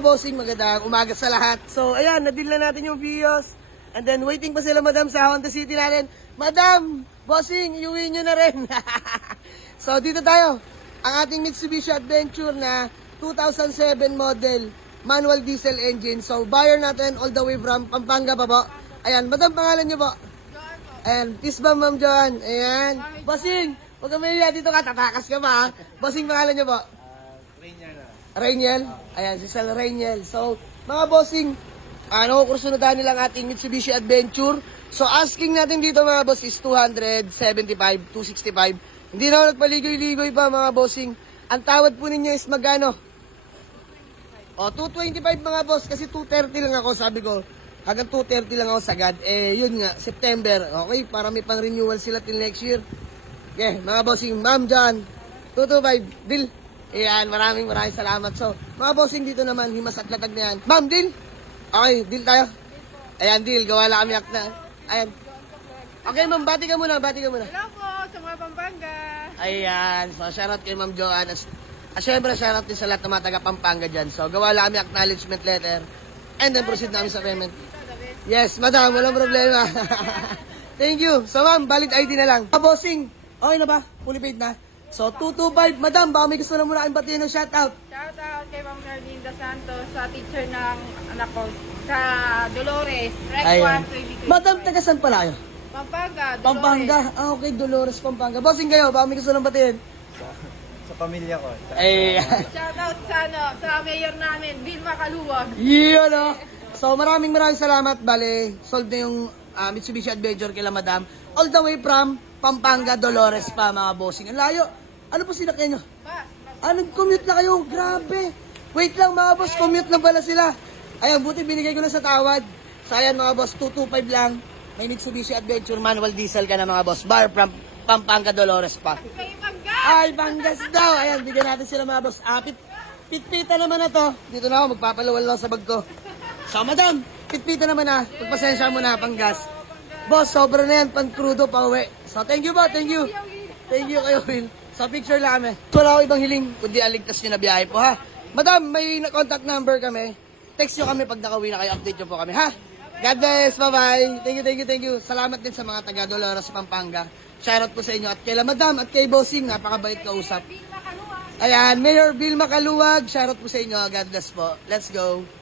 Bossing, magandang umaga sa lahat. So, ayan, na-deal na natin yung Vios. And then, waiting pa sila, madam, sa Honda City natin. Madam, Bossing, iuwi nyo na rin. So, dito tayo. Ang ating Mitsubishi Adventure na 2007 model, manual diesel engine. So, buyer natin all the way from Pampanga pa po. Ayan, madam, pangalan nyo po? Ayan, peace bomb, ma'am Joan. Ayan. Bossing, huwag ka mahiya dito ka, tatakas ka pa, ha? Bossing, pangalan nyo po? Rainiel? Ayan, si Sal Rainiel. So, mga bossing, kurso na tayo nilang ating Mitsubishi Adventure. So, asking natin dito mga boss is 275, 265. Hindi na ako nagpaligoy-ligoy pa mga bossing. Ang tawad po ninyo is magkano? O, 225 mga boss, kasi 230 lang ako, sabi ko. Hanggang 230 lang ako sagad. Eh, yun nga, September. Okay, para may pang-renewal sila till next year. Okay, mga bossing, ma'am dyan, 225, deal. Ayan, maraming salamat. So, mga bossing dito naman, himas at latag na yan. Ma'am, deal? Okay, deal tayo. Ayan, deal. Gawa lang kami akna. Ayan. Okay, ma'am, bati ka muna. Hello po, sa mga Pampanga. Ayan. So, shoutout kay Ma'am Joanne. Siyempre, shoutout din sa lahat ng mga taga Pampanga dyan. So, gawa lang kami acknowledgement letter. And then, proceed namin sa payment. Yes, madam, walang problema. Thank you. So, ma'am, valid ID na lang. Mga bossing, okay na ba? Fully paid na? So, 225, madam, baka may gusto na muna kayong batiin ng shoutout. Shoutout kay Ma'am Nerlinda Santos, sa teacher ng anak ko, sa Dolores, Rec 1, Madam, taga saan pala kayo? Pampanga, Dolores. Pampanga. Ah, okay, Dolores, Pampanga. Bossing kayo, baka may gusto na batiin. Sa pamilya ko. Ay, Shoutout sa mayor namin, Vilma Caluwag. yun, no? So, maraming salamat. Bale, sold na yung Mitsubishi Adventure kila madam. All the way from Pampanga, Dolores pa, mga bossing. Ang layo. Ano po sinakyan nyo? Nag-commute na kayo. Grabe. Wait lang, mga boss. Commute na pala sila. Ayan, buti binigay ko na sa tawad. So, ayan, mga boss. 225 lang. May Mitsubishi Adventure manual diesel ka na, mga boss. Bar from Pampanga, Dolores pa. Ay, Pangas daw. Ayan, bigyan natin sila, mga boss. Pitpita naman na to. Dito na ako. Magpapalawal lang sa bag ko. So, madam, pitpita naman na. Pagpasensya mo na, Pangas. Boss, sobra na yan. Pan-crudo pa uwi. So, thank you ba? Thank you. Thank you kayo, Will. So, picture lang kami. Wala ako ibang hiling, kundi aligtas nyo na biyahe po, ha? Madam, may contact number kami. Text nyo kami pag nakauwi na kayo. Update nyo po kami, ha? God bless. Bye-bye. Thank you. Salamat din sa mga taga Dolores, Pampanga. Shoutout po sa inyo. At kay madam at kay bossing, napakabait kausap. Ayan, Mayor Vilma Caluwag. Shoutout po sa inyo. God bless po. Let's go.